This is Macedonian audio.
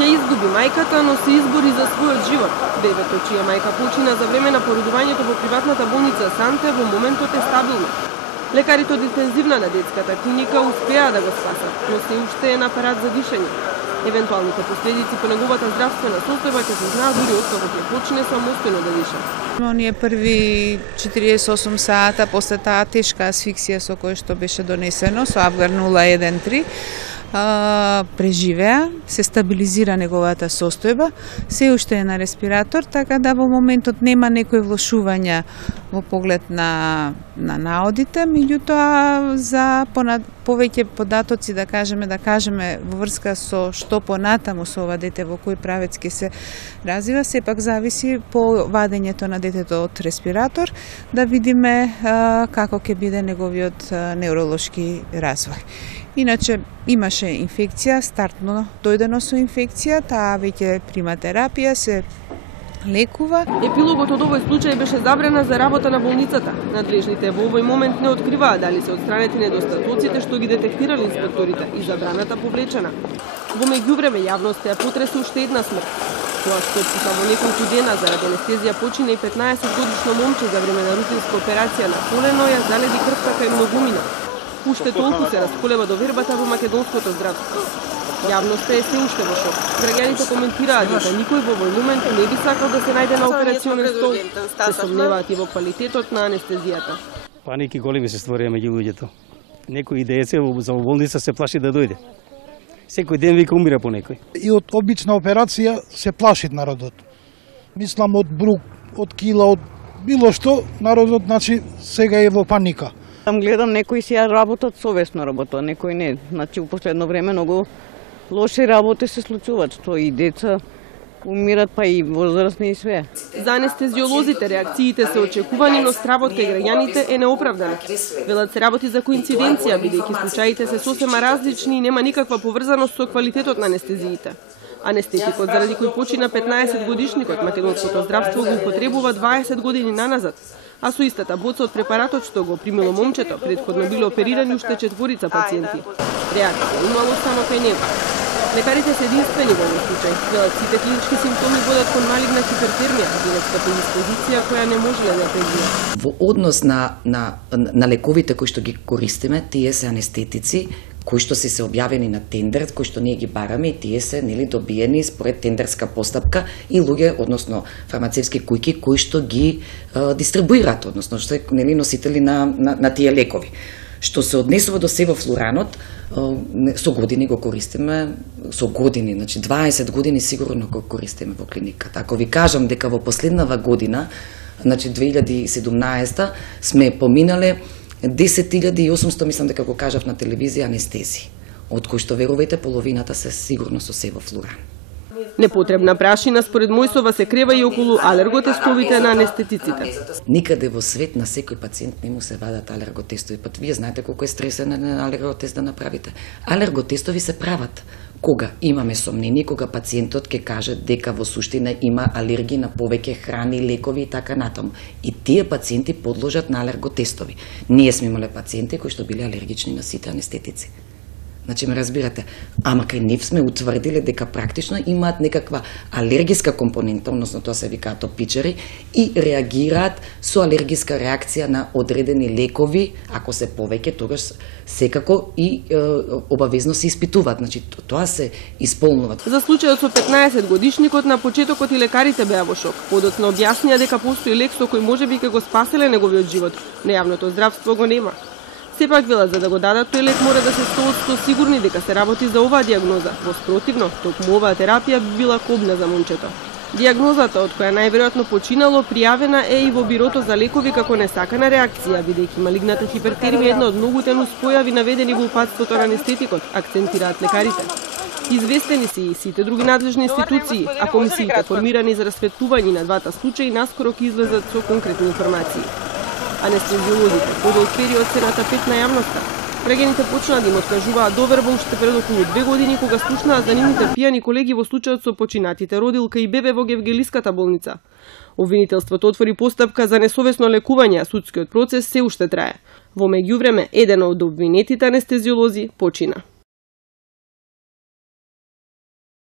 Ја изгуби мајката, но се избори за својот живот. Бебето, чија мајка почина за време на породувањето во приватната болница Санте, во моментот е стабилно. Лекарите од интензивна на детската клиника успеа да го спасат, но се уште е на апарат за дишење. Евентуалните последици по неговата здравствена состојба ќе се знаат дури откако ќе почне самостојно да диша. Оние први 48 сата после таа тешка асфиксија со која што беше донесено со Апгар 013 преживеа, се стабилизира неговата состојба, се уште е на респиратор, така да во моментот нема некои влошувања во поглед на наодите, меѓутоа за повеќе податоци да кажеме во врска со што понатаму со ова дете во кој правец ќе се развива, сепак зависи по вадењето на детето од респиратор да видиме како ќе биде неговиот невролошки развој. Иначе имаше инфекција, стартно дојдено со инфекција, таа веќе прима терапија, се лекува. Епилогот од овој случај беше забрана за работа на болницата. Надлежните во овој момент не откриваа дали се отстранети недостатоците што ги детектирали инспекторите и забраната повлечена. Во меѓувреме јавноста ја потресе уште една смрт. Тоа што во неколку дена заради анестезија почина и 15-годишно момче за време на рутинска операција на колено, ја заледи крвта кај многумина. Уште толку се расколева довербата во македонското здравство. Јавноста е се уште во шок. Граѓаните коментираат дека никој во овој момент не би сакал да се најде на операционен стол. Се сомневаат и во квалитетот на анестезијата. Паники големи се створија меѓу луѓето. Некој деец за болница се плаши да дојде. Секој ден вика умира по некој. И од обична операција се плаши народот. Мислам од брук, од кила, од било што, народот значи сега е во паника. Гледам некои си ја работат совесно работат, некои не. Значи, во последно време многу лоши работи се случуваат, што и деца умират, па и возрастни и све. За анестезиолозите реакциите се очекувани, но стравот кај граѓаните е неоправдан. Велат се работи за коинциденција, бидејќи случаите се сосема различни и нема никаква поврзаност со квалитетот на анестезиите. Анестетикот, заради кој почина 15-годишникот, македонското здравство го употребува 20 години наназад. А со истата боца од препаратот што го примило момчето, предходно било оперирани уште 4 пациенти. Реакција имало само кај него. Лекарите се единствени во овој случај. Велат сите клинички симптоми водат кон малигна хипертермија, генетска предиспозиција која не може да презиме. Во однос на лековите кои што ги користиме, тие се анестетици кои што се објавени на тендер, кои што ние ги бараме и тие се добиени според тендерска постапка и луѓе, односно фармацевски кујки кои што ги дистрибуираат, односно што е носители на тие лекови. Што се однесува до севофлуранот, со години го користиме, значи 20 години сигурно го користиме во клиниката. Ако ви кажам дека во последнава година, значи 2017, сме поминале 10.800, мислам дека го кажав на телевизија, анестези, од кои што верувајте половината се сигурно со севофлуран. Непотребна прашина според Мојсова се крева и околу алерготестовите на анестетиците. Никаде во свет на секој пациент не му се вадат алерготестови. Пат вие знаете колку е стресен на алерготест да направите. Алерготестови се прават кога имаме сомнение, кога пациентот ќе каже дека во суштина има алергија на повеќе храни, лекови и така натаму. И тие пациенти подложат на алерготестови. Ние сме имале пациенти кои што биле алергични на сите анестетици. Значи, ме разбирате, ама кај нив сме утврдиле дека практично имаат некаква алергиска компонента, односно тоа се викаат топичари, и реагираат со алергиска реакција на одредени лекови, ако се повеќе, тогаш секако и обавезно се испитуваат, значи тоа се исполнуваат. За случајот со 15-годишникот на почетокот и лекарите беа во шок. Подоцна објаснија дека постои лек со кој можеби ќе го спаселе неговиот живот, но јавното здравство го нема. Сепак велат, за да го дадат тој лек мора да се 100% сигурни дека се работи за оваа диагноза. Во спротивно, токму оваа терапија би била кобна за момчето. Диагнозата од која најверојатно починало пријавена е и во бирото за лекови како несакана реакција, бидејќи малигната хипертермија е една од многуте нуспојави наведени во упатството на анестетикот, акцентираат лекарите. Известени се и сите други надлежни институции, а комисиите формирани за расветлување на двата случаи наскоро ќе излезат со конкретни информации. Анестезиолозите во долг период се натапет на јавноста. Граѓаните почнаа да им откажуваат доверба уште пред околу 2 години кога слушнаа за нивните пијани колеги во случајот со починатите родилка и бебе во Гевгелиската болница. Обвинителството отвори постапка за несовесно лекување, а судскиот процес се уште трае. Во меѓувреме, еден од обвинетите анестезиолози почина.